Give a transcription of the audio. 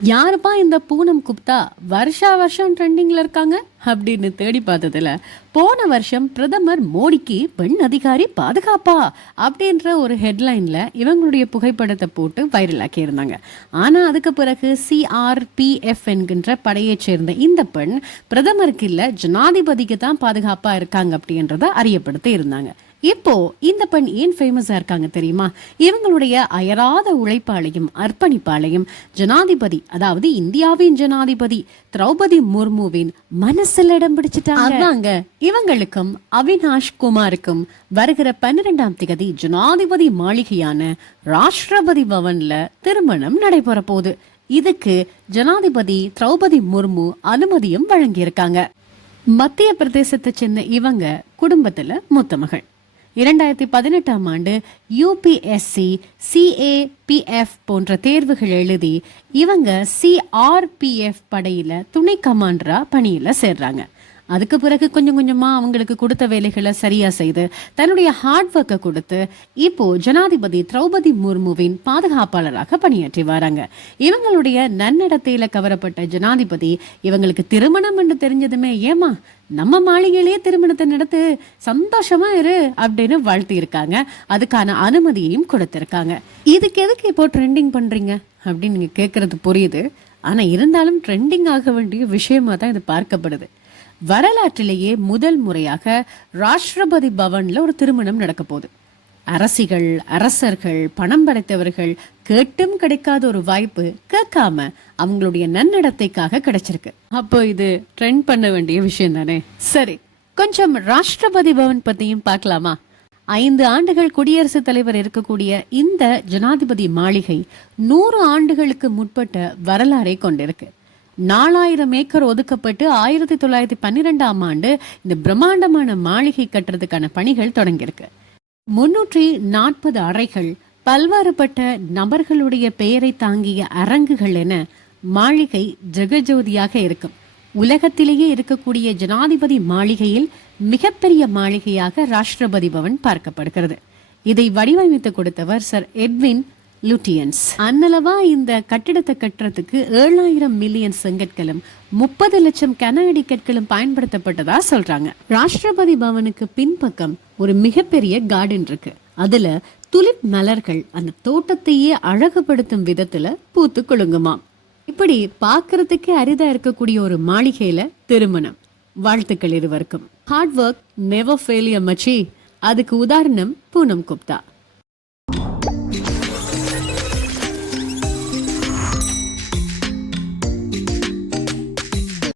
யாருப்பா இந்த பூனம் குப்தா? வருஷா வருஷம் ட்ரெண்டிங்ல இருக்காங்க? அப்படின்னு தேடி பார்த்ததுல போன வருஷம் பிரதமர் மோடிக்கு பெண் அதிகாரி பாதுகாப்பா? அப்படின்ற ஒரு ஹெட்லைன்ல இவங்களுடைய புகைப்படத்தை போட்டு வைரலாக்கி இருந்தாங்க ஆனா அதுக்கு பிறகு சிஆர்பிஎஃப் என்கின்ற படையைச் சேர்ந்த இந்த பெண் பிரதமருக்கு இல்ல ஜனாதிபதிக்கு தான் பாதுகாப்பா இருக்காங்க அப்படின்றத அறியப்படுத்தி இருந்தாங்க. இப்போ இந்த பெண் ஏன் ஃபேமஸா இருக்காங்க தெரியுமா? இவங்களுடைய அயராத உழைப்பாளையும் அர்ப்பணிப்பாளையும் ஜனாதிபதி அதாவது இந்தியாவின் ஜனாதிபதி திரௌபதி முர்முவின் மனசுல இடம் பிடிச்சிட்டாங்க. இவங்களுக்கும் அவினாஷ் குமாருக்கும் வருகிற பன்னிரெண்டாம் திகதி ஜனாதிபதி மாளிகையான ராஷ்டிரபதி பவன்ல திருமணம் நடைபெற போகுது. இதுக்கு ஜனாதிபதி திரௌபதி முர்மு அனுமதியும் வழங்கியிருக்காங்க. மத்திய பிரதேசத்தை சேர்ந்த இவங்க குடும்பத்துல மூத்த மகள். இரண்டாயிரத்தி பதினெட்டாம் ஆண்டு யூபிஎஸ்சி சிஏபிஎஃப் போன்ற தேர்வுகள் எழுதி இவங்க சிஆர்பிஎஃப் படையில துணை கமாண்டரா பணியில சேர்றாங்க. அதுக்கு பிறகு கொஞ்சம் கொஞ்சமாக அவங்களுக்கு கொடுத்த வேலைகளை சரியாக செய்து தன்னுடைய ஹார்ட் ஒர்க்கை கொடுத்து இப்போ ஜனாதிபதி திரௌபதி முர்முவின் பாதுகாப்பாளராக பணியாற்றி வராங்க. இவங்களுடைய நன்னடத்தையில் கவரப்பட்ட ஜனாதிபதி இவங்களுக்கு திருமணம் என்று தெரிஞ்சதுமே ஏமா நம்ம மாளிகையிலேயே திருமணத்தை நடத்து சந்தோஷமா இரு அப்படின்னு வாழ்த்தி இருக்காங்க அதுக்கான அனுமதியையும் கொடுத்திருக்காங்க. இதுக்கு எதுக்கு இப்போ ட்ரெண்டிங் பண்றீங்க? அப்படின்னு நீங்க கேட்கறது புரியுது. ஆனா இருந்தாலும் ட்ரெண்டிங் ஆக வேண்டிய விஷயமா தான் இது பார்க்கப்படுது. வரலாற்றிலேயே முதல் முறையாக ராஷ்டிரபதி பவன்ல ஒரு திருமணம் நடக்க போகுது. அரசிகள் அரசர்கள் பணம் படைத்தவர்கள் கேட்டும் கிடைக்காத ஒரு வாய்ப்பு கேட்காம அவங்களுடைய நன்னடத்தைக்காக கிடைச்சிருக்கு. அப்போ இது ட்ரெண்ட் பண்ண வேண்டிய விஷயம் தானே? சரி கொஞ்சம் ராஷ்டிரபதி பவன் பத்தியும் பார்க்கலாமா? ஐந்து ஆண்டுகள் குடியரசுத் தலைவர் இருக்கக்கூடிய இந்த ஜனாதிபதி மாளிகை நூறு ஆண்டுகளுக்கு முற்பட்ட வரலாறை கொண்டிருக்கு. நாலாயிரம் ஏக்கர் ஒதுக்கப்பட்டு ஆயிரத்தி தொள்ளாயிரத்தி பன்னிரெண்டாம் ஆண்டு இந்த பிரம்மாண்டமான மாளிகை கட்டுறதுக்கான பணிகள் தொடங்கியிருக்கு. முன்னூற்றி நாற்பது அறைகள் பல்வேறுபட்ட நபர்களுடைய பெயரை தாங்கிய அரங்குகள் என மாளிகை ஜெகஜோதியாக இருக்கும். உலகத்திலேயே இருக்கக்கூடிய ஜனாதிபதி மாளிகையில் மிகப்பெரிய மாளிகையாக ராஷ்டிரபதி பவன் பார்க்கப்படுகிறது. இதை வடிவமைத்து கொடுத்தவர் சர் எட்வின் லுட்டியன்ஸ் அன்னளவா இந்த கட்டிடத்தை கட்டுறதுக்கு ஏழாயிரம் மில்லியன் செங்கற்களும் முப்பது லட்சம் கன அடி கற்களும் பயன்படுத்தப்பட்டதா சொல்றாங்க. ராஷ்டிரபதி பவனுக்கு பின்பக்கம் ஒரு மிகப்பெரிய கார்டன் இருக்கு. அதுல துலிப் மலர்கள் அந்த தோட்டத்தையே அழகுபடுத்தும் விதத்துல பூத்து குலுங்குமாம். இப்படி பார்க்கறதுக்கே அரிதா இருக்கக்கூடிய ஒரு மாளிகையில திருமணம். வாழ்த்துக்கள் இருவருக்கும். ஹார்ட் ஒர்க் நெவர் ஃபெயிலியர் மச்சி அதுக்கு உதாரணம் பூனம் குப்தா.